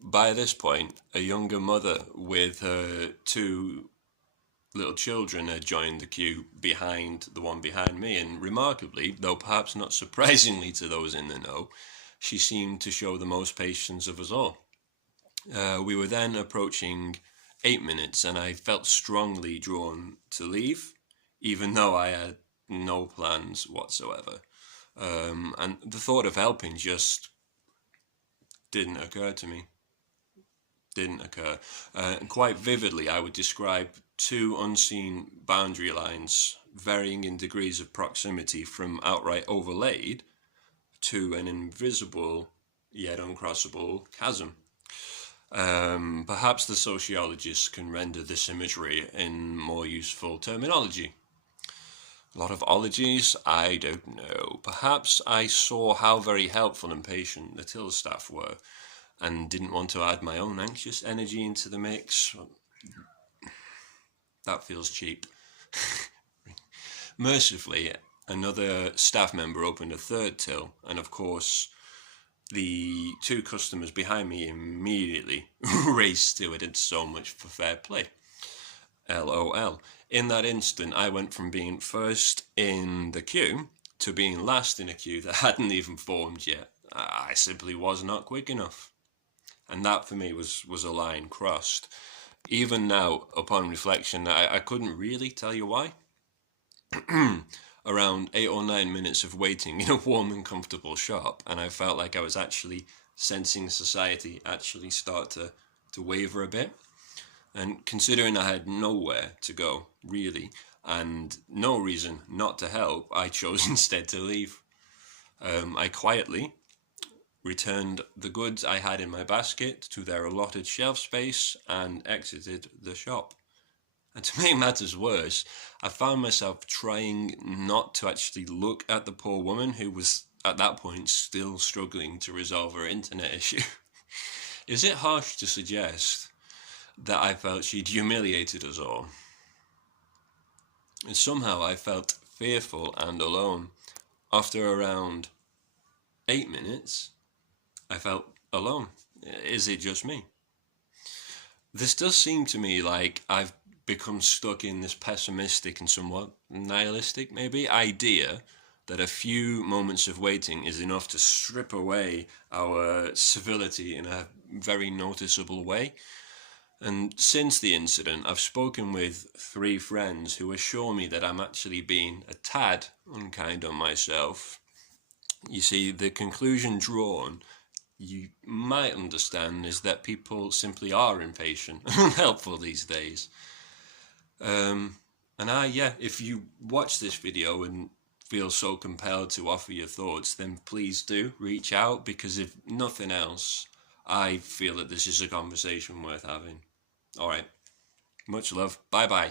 By this point, a younger mother with her two little children had joined the queue behind the one behind me, and remarkably, though perhaps not surprisingly to those in the know, she seemed to show the most patience of us all. We were then approaching 8 minutes, and I felt strongly drawn to leave, even though I had no plans whatsoever. And the thought of helping just didn't occur to me. Didn't occur. And quite vividly, I would describe two unseen boundary lines, varying in degrees of proximity from outright overlaid to an invisible yet uncrossable chasm. Perhaps the sociologists can render this imagery in more useful terminology. A lot of ologies, I don't know. Perhaps I saw how very helpful and patient the till staff were, and didn't want to add my own anxious energy into the mix. That feels cheap. Mercifully, another staff member opened a third till, and of course, the two customers behind me immediately raced to it, and so much for fair play. LOL. In that instant, I went from being first in the queue to being last in a queue that hadn't even formed yet. I simply was not quick enough. And that for me was a line crossed. Even now, upon reflection, I couldn't really tell you why. Around 8 or 9 minutes of waiting in a warm and comfortable shop, and I felt like I was actually sensing society actually start to waver a bit. And considering I had nowhere to go, really, and no reason not to help, I chose instead to leave. I quietly returned the goods I had in my basket to their allotted shelf space and exited the shop. And to make matters worse, I found myself trying not to actually look at the poor woman who was at that point still struggling to resolve her internet issue. Is it harsh to suggest that I felt she'd humiliated us all? And somehow I felt fearful and alone. After around 8 minutes, I felt alone. Is it just me? This does seem to me like I've become stuck in this pessimistic and somewhat nihilistic, maybe, idea that a few moments of waiting is enough to strip away our civility in a very noticeable way. And since the incident, I've spoken with 3 friends who assure me that I'm actually being a tad unkind on myself. You see, the conclusion drawn, you might understand, is that people simply are impatient and unhelpful these days. If you watch this video and feel so compelled to offer your thoughts, then please do reach out, because if nothing else, I feel that this is a conversation worth having. Alright, much love, bye bye.